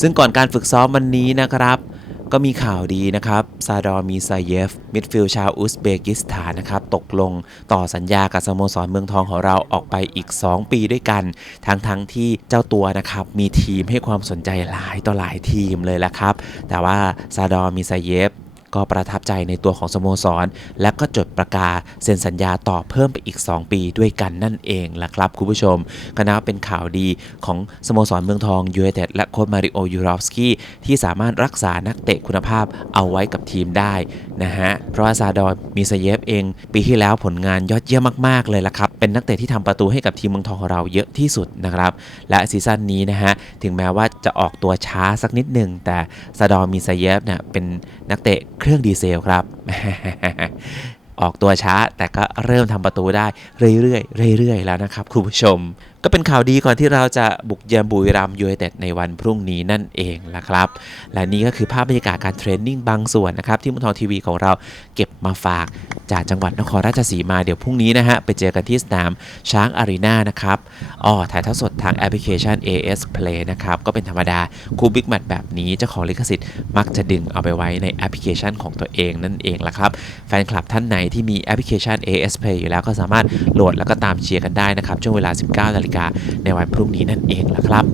ซึ่งก่อนการฝึกซ้อมวันนี้นะครับ ก็มีข่าวดีนะครับ ซาดอมีซาเยฟ มิดฟิลชาวอุซเบกิสถานนะครับ ตกลงต่อสัญญากับสโมสรเมืองทองของเราออกไปอีก 2 ปีด้วยกัน ทั้งทั้งที่เจ้าตัวนะครับ มีทีมให้ความสนใจหลายต่อหลายทีมเลยละครับ แต่ว่าซาดอมีซาเยฟ ก็ประทับใจในตัวของสโมสร และก็จดประกาศเซ็นสัญญาต่อเพิ่มไปอีก 2 ปีด้วยกันนั่นเองล่ะครับคุณผู้ชมก็นับเป็นข่าวดีของสโมสรเมืองทองยูไนเต็ดและโค้ชมาริโอยูรอฟสกี้ที่สามารถรักษานักเตะคุณภาพเอาไว้กับทีมได้นะฮะเพราะว่าซาดอนมีเซเยฟเอง ปีที่แล้วผลงานยอดเยี่ยมมากๆเลยล่ะครับ เป็นนักเตะที่ทำประตูให้กับทีมเมืองทองของเราเยอะที่สุดนะครับ และซีซั่นนี้นะฮะถึงแม้ว่าจะออกตัวช้าสักนิดหนึ่งแต่ซาดอนมีเซเยฟเนี่ยเป็นนักเตะเครื่องดีเซลครับ ออกตัวช้าแต่ก็เริ่มทำประตูได้เรื่อยๆเรื่อยๆแล้วนะครับคุณผู้ชม ก็เป็นข่าวดีก่อนที่เราจะบุกเยือนบุรีรัมย์ยูไนเต็ดในวันพรุ่งนี้นั่นเองละครับ และนี่ก็คือภาพบรรยากาศการเทรนนิ่งบางส่วนนะครับ ที่มุงทองทีวีของเราเก็บมาฝากจากจังหวัดนครราชสีมาเดี๋ยวพรุ่งนี้นะฮะ ไปเจอกันที่สนามช้างอารีนานะครับอ๋อถ่ายทอดสดทางแอปพลิเคชัน AS Play นะครับก็เป็นธรรมดาคู่บิ๊กแมตช์แบบนี้เจ้าของลิขสิทธิ์มักจะดึงเอาไปไว้ในแอปพลิเคชันของตัวเองนั่นเองละครับแฟนคลับท่านไหนที่มีแอปพลิเคชัน AS Play อยู่แล้วก็สามารถโหลดแล้วก็ตามเชียร์กันได้นะครับช่วงเวลา 19นาฬิกาในวันพรุ่งนี้นั่นเองละครับ